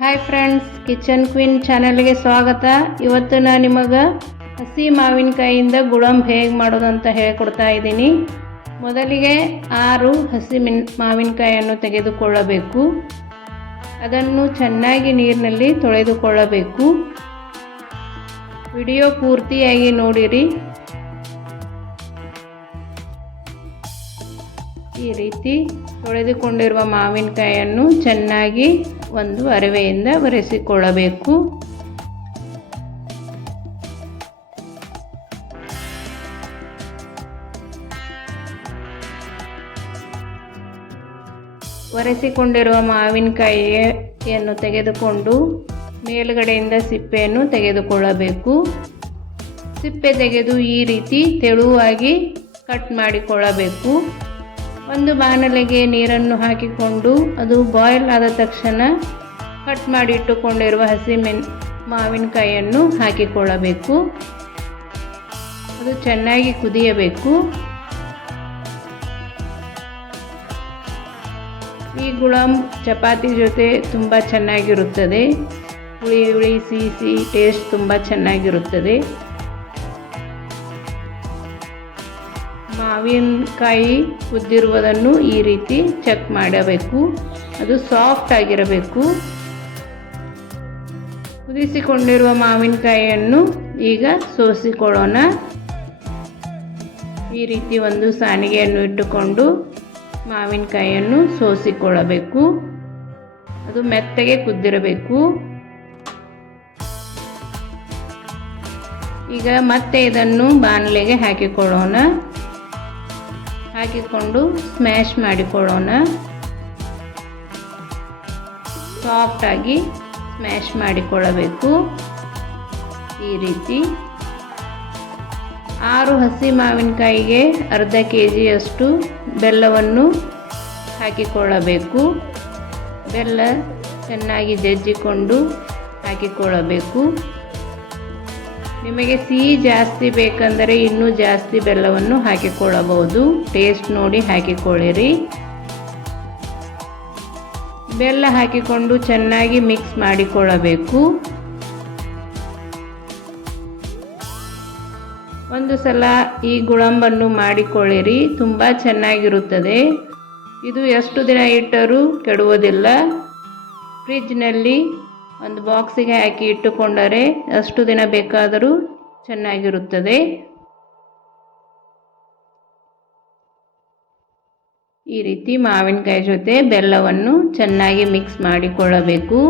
Hi friends kitchen queen ಚಾನೆಲ್ಗೆ ಸ್ವಾಗತ. ಇವತ್ತು ನಾನು ನಿಮಗೆ ಹಸಿ ಮಾವಿನಕಾಯಿಯಿಂದ ಗುಳಂಬ್ ಹೇಗೆ ಮಾಡೋದು ಅಂತ ಹೇಳ್ಕೊಡ್ತಾ ಇದ್ದೀನಿ. ಮೊದಲಿಗೆ ಆರು ಹಸಿ ಮಿನ್ ಮಾವಿನಕಾಯಿಯನ್ನು ತೆಗೆದುಕೊಳ್ಳಬೇಕು. ಅದನ್ನು ಚೆನ್ನಾಗಿ ನೀರಿನಲ್ಲಿ ತೊಳೆದುಕೊಳ್ಳಬೇಕು. ವಿಡಿಯೋ ಪೂರ್ತಿಯಾಗಿ ನೋಡಿರಿ. ಈ ರೀತಿ ತೊಳೆದುಕೊಂಡಿರುವ ಮಾವಿನಕಾಯಿಯನ್ನು ಚೆನ್ನಾಗಿ ಒಂದು ಅರಿವೆಯಿಂದ ಒರೆಸಿಕೊಳ್ಳಬೇಕು. ಒರೆಸಿಕೊಂಡಿರುವ ಮಾವಿನಕಾಯಿಯನ್ನು ತೆಗೆದುಕೊಂಡು ಮೇಲುಗಡೆಯಿಂದ ಸಿಪ್ಪೆಯನ್ನು ತೆಗೆದುಕೊಳ್ಳಬೇಕು. ಸಿಪ್ಪೆ ತೆಗೆದು ಈ ರೀತಿ ತೆಳುವಾಗಿ ಕಟ್ ಮಾಡಿಕೊಳ್ಳಬೇಕು. ಒಂದು ಬಾಣಲೆಗೆ ನೀರನ್ನು ಹಾಕಿಕೊಂಡು ಅದು ಬಾಯ್ಲ್ ಆದ ತಕ್ಷಣ ಕಟ್ ಮಾಡಿ ಇಟ್ಟುಕೊಂಡಿರುವ ಹಸಿ ಮೆಣ್ ಮಾವಿನಕಾಯಿಯನ್ನು ಹಾಕಿಕೊಳ್ಳಬೇಕು. ಅದು ಚೆನ್ನಾಗಿ ಕುದಿಯಬೇಕು. ಈ ಗುಳಂ ಚಪಾತಿ ಜೊತೆ ತುಂಬ ಚೆನ್ನಾಗಿರುತ್ತದೆ. ಹುಳಿ ಹುಳಿ, ಸಿಹಿ ಸಿಹಿ ಟೇಸ್ಟ್ ತುಂಬ ಚೆನ್ನಾಗಿರುತ್ತದೆ. ಮಾವಿನಕಾಯಿ ಕುದ್ದಿರುವುದನ್ನು ಈ ರೀತಿ ಚೆಕ್ ಮಾಡಬೇಕು. ಅದು ಸಾಫ್ಟ್ ಆಗಿರಬೇಕು. ಕುದಿಸಿಕೊಂಡಿರುವ ಮಾವಿನಕಾಯಿಯನ್ನು ಈಗ ಸೋಸಿಕೊಳ್ಳೋಣ. ಈ ರೀತಿ ಒಂದು ಸಾನಿಗೆಯನ್ನು ಇಟ್ಟುಕೊಂಡು ಮಾವಿನಕಾಯಿಯನ್ನು ಸೋಸಿಕೊಳ್ಳಬೇಕು. ಅದು ಮೆತ್ತಗೆ ಕುದ್ದಿರಬೇಕು. ಈಗ ಮತ್ತೆ ಇದನ್ನು ಬಾಣಲೆಗೆ ಹಾಕಿಕೊಳ್ಳೋಣ. ಹಾಕಿಕೊಂಡು ಸ್ಮ್ಯಾಶ್ ಮಾಡಿಕೊಳ್ಳೋಣ. ಸಾಫ್ಟಾಗಿ ಸ್ಮ್ಯಾಶ್ ಮಾಡಿಕೊಳ್ಳಬೇಕು. ಈ ರೀತಿ. ಆರು ಹಸಿ ಮಾವಿನಕಾಯಿಗೆ ಅರ್ಧ ಕೆ ಜಿಯಷ್ಟು ಬೆಲ್ಲವನ್ನು ಹಾಕಿಕೊಳ್ಳಬೇಕು. ಬೆಲ್ಲ ಚೆನ್ನಾಗಿ ಜಜ್ಜಿಕೊಂಡು ಹಾಕಿಕೊಳ್ಳಬೇಕು. ನಿಮಗೆ ಸಿಹಿ ಜಾಸ್ತಿ ಬೇಕೆಂದರೆ ಇನ್ನೂ ಜಾಸ್ತಿ ಬೆಲ್ಲವನ್ನು ಹಾಕಿಕೊಳ್ಳಬಹುದು. ಟೇಸ್ಟ್ ನೋಡಿ ಹಾಕಿಕೊಳ್ಳಿರಿ. ಬೆಲ್ಲ ಹಾಕಿಕೊಂಡು ಚೆನ್ನಾಗಿ ಮಿಕ್ಸ್ ಮಾಡಿಕೊಳ್ಳಬೇಕು. ಒಂದು ಸಲ ಈ ಗುಳಂಬನ್ನು ಮಾಡಿಕೊಳ್ಳಿರಿ. ತುಂಬ ಚೆನ್ನಾಗಿರುತ್ತದೆ. ಇದು ಎಷ್ಟು ದಿನ ಇಟ್ಟರೂ ಕೆಡುವುದಿಲ್ಲ. ಫ್ರಿಜ್ನಲ್ಲಿ ಒಂದು ಬಾಕ್ಸಿಗೆ ಹಾಕಿ ಇಟ್ಟುಕೊಂಡರೆ ಅಷ್ಟು ದಿನ ಬೇಕಾದರೂ ಚೆನ್ನಾಗಿರುತ್ತದೆ. ಈ ರೀತಿ ಮಾವಿನಕಾಯಿ ಜೊತೆ ಬೆಲ್ಲವನ್ನು ಚೆನ್ನಾಗಿ ಮಿಕ್ಸ್ ಮಾಡಿಕೊಳ್ಳಬೇಕು.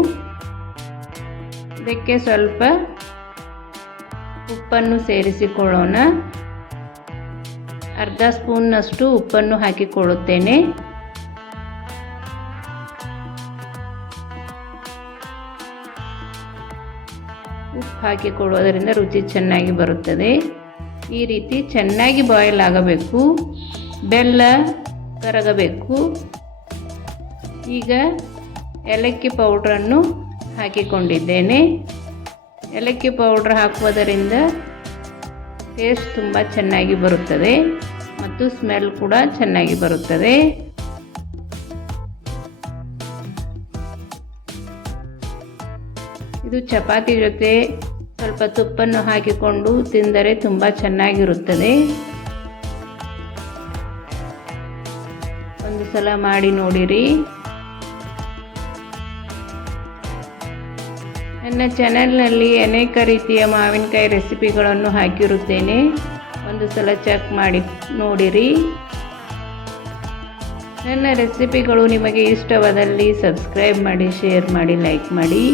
ಇದಕ್ಕೆ ಸ್ವಲ್ಪ ಉಪ್ಪನ್ನು ಸೇರಿಸಿಕೊಳ್ಳೋಣ. ಅರ್ಧ ಸ್ಪೂನ್ನಷ್ಟು ಉಪ್ಪನ್ನು ಹಾಕಿಕೊಳ್ಳುತ್ತೇನೆ. ಉಪ್ಪು ಕೊಡೋದರಿಂದ ರುಚಿ ಚೆನ್ನಾಗಿ ಬರುತ್ತದೆ. ಈ ರೀತಿ ಚೆನ್ನಾಗಿ ಬಾಯ್ಲ್ ಆಗಬೇಕು. ಬೆಲ್ಲ ಕರಗಬೇಕು. ಈಗ ಏಲಕ್ಕಿ ಪೌಡ್ರನ್ನು ಹಾಕಿಕೊಂಡಿದ್ದೇನೆ. ಏಲಕ್ಕಿ ಪೌಡ್ರ್ ಹಾಕುವುದರಿಂದ ಟೇಸ್ಟ್ ತುಂಬ ಚೆನ್ನಾಗಿ ಬರುತ್ತದೆ ಮತ್ತು ಸ್ಮೆಲ್ ಕೂಡ ಚೆನ್ನಾಗಿ ಬರುತ್ತದೆ. ಇದು ಚಪಾತಿ ಜೊತೆ ಸ್ವಲ್ಪ ತುಪ್ಪನ್ನು ಹಾಕಿಕೊಂಡು ತಿಂದರೆ ತುಂಬ ಚೆನ್ನಾಗಿರುತ್ತದೆ. ಒಂದು ಸಲ ಮಾಡಿ ನೋಡಿರಿ. ನನ್ನ ಚಾನೆಲ್ನಲ್ಲಿ ಅನೇಕ ರೀತಿಯ ಮಾವಿನಕಾಯಿ ರೆಸಿಪಿಗಳನ್ನು ಹಾಕಿರುತ್ತೇನೆ. ಒಂದು ಸಲ ಚೆಕ್ ಮಾಡಿ ನೋಡಿರಿ. ನನ್ನ ರೆಸಿಪಿಗಳು ನಿಮಗೆ ಇಷ್ಟವಾದಲ್ಲಿ ಸಬ್ಸ್ಕ್ರೈಬ್ ಮಾಡಿ, ಶೇರ್ ಮಾಡಿ, ಲೈಕ್ ಮಾಡಿ.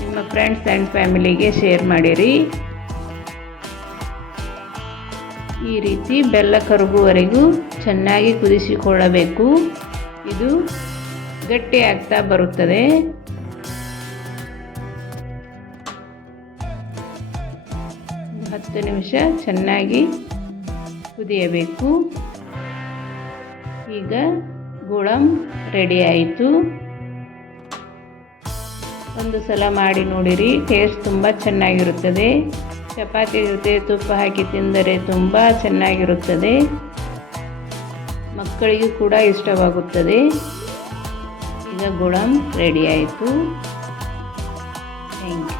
ನಿಮ್ಮ ಫ್ರೆಂಡ್ಸ್ ಆ್ಯಂಡ್ ಫ್ಯಾಮಿಲಿಗೆ ಶೇರ್ ಮಾಡಿರಿ. ಈ ರೀತಿ ಬೆಲ್ಲ ಕರಗುವವರೆಗೂ ಚೆನ್ನಾಗಿ ಕುದಿಸಿಕೊಳ್ಳಬೇಕು. ಇದು ಗಟ್ಟಿ ಆಗ್ತಾ ಬರುತ್ತದೆ. ಹತ್ತು ನಿಮಿಷ ಚೆನ್ನಾಗಿ ಕುದಿಯಬೇಕು. ಈಗ ಗುಳಂ ರೆಡಿ ಆಯಿತು. ಒಂದು ಸಲ ಮಾಡಿ ನೋಡಿರಿ ಟೇಸ್ಟ್ ತುಂಬ ಚೆನ್ನಾಗಿರುತ್ತದೆ. ಚಪಾತಿ ಜೊತೆ ತುಪ್ಪ ಹಾಕಿ ತಿಂದರೆ ತುಂಬ ಚೆನ್ನಾಗಿರುತ್ತದೆ. ಮಕ್ಕಳಿಗೂ ಕೂಡ ಇಷ್ಟವಾಗುತ್ತದೆ. ಈಗ ಗುಳಂ ರೆಡಿ ಆಯಿತು. Thank you